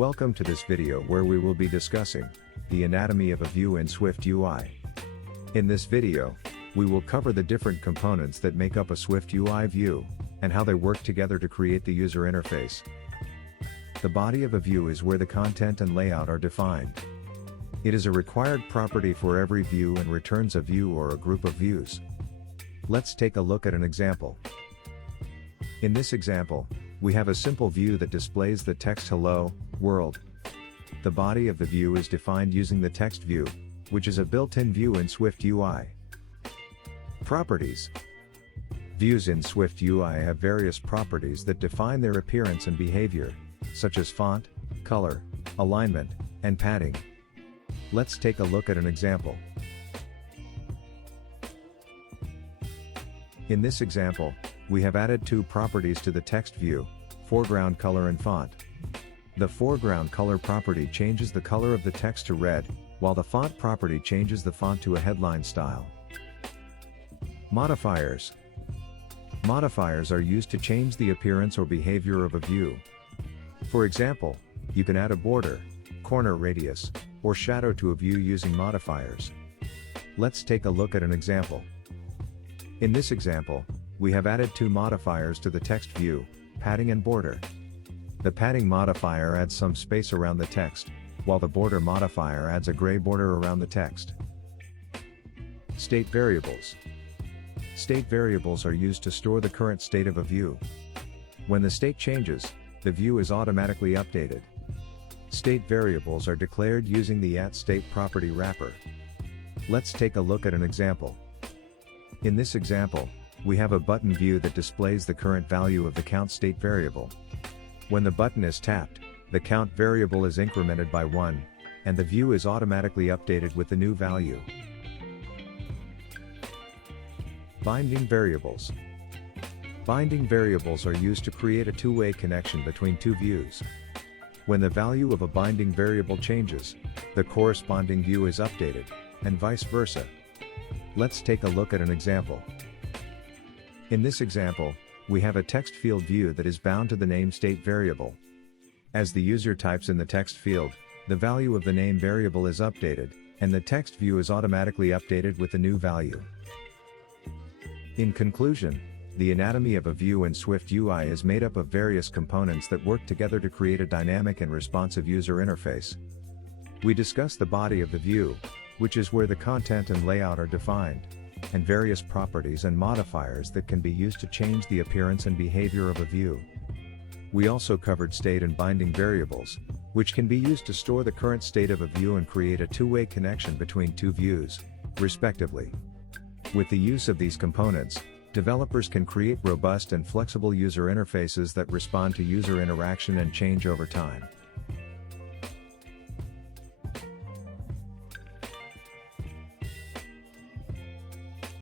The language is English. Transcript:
Welcome to this video where we will be discussing the anatomy of a view in SwiftUI. In this video, we will cover the different components that make up a SwiftUI view, and how they work together to create the user interface. The body of a view is where the content and layout are defined. It is a required property for every view and returns a view or a group of views. Let's take a look at an example. In this example, we have a simple view that displays the text "Hello, World." The body of the view is defined using the text view, which is a built-in view in SwiftUI. Properties. Views in SwiftUI have various properties that define their appearance and behavior, such as font, color, alignment, and padding. Let's take a look at an example. In this example, we have added two properties to the text view: foreground color and font. The foreground color property changes the color of the text to red, while the font property changes the font to a headline style. Modifiers. Modifiers are used to change the appearance or behavior of a view. For example, you can add a border, corner radius, or shadow to a view using modifiers. Let's take a look at an example. In this example, we have added two modifiers to the text view: padding and border. The padding modifier adds some space around the text, while the border modifier adds a gray border around the text. State variables. State variables are used to store the current state of a view. When the state changes, the view is automatically updated. State variables are declared using the @state property wrapper. Let's take a look at an example. In this example, we have a button view that displays the current value of the count state variable. When the button is tapped, the count variable is incremented by 1, and the view is automatically updated with the new value. Binding variables. Binding variables are used to create a two-way connection between two views. When the value of a binding variable changes, the corresponding view is updated, and vice versa. Let's take a look at an example. In this example, we have a text field view that is bound to the name state variable. As the user types in the text field, the value of the name variable is updated, and the text view is automatically updated with the new value. In conclusion, the anatomy of a view in SwiftUI is made up of various components that work together to create a dynamic and responsive user interface. We discussed the body of the view, which is where the content and layout are defined, and various properties and modifiers that can be used to change the appearance and behavior of a view. We also covered state and binding variables, which can be used to store the current state of a view and create a two-way connection between two views, respectively. With the use of these components, developers can create robust and flexible user interfaces that respond to user interaction and change over time.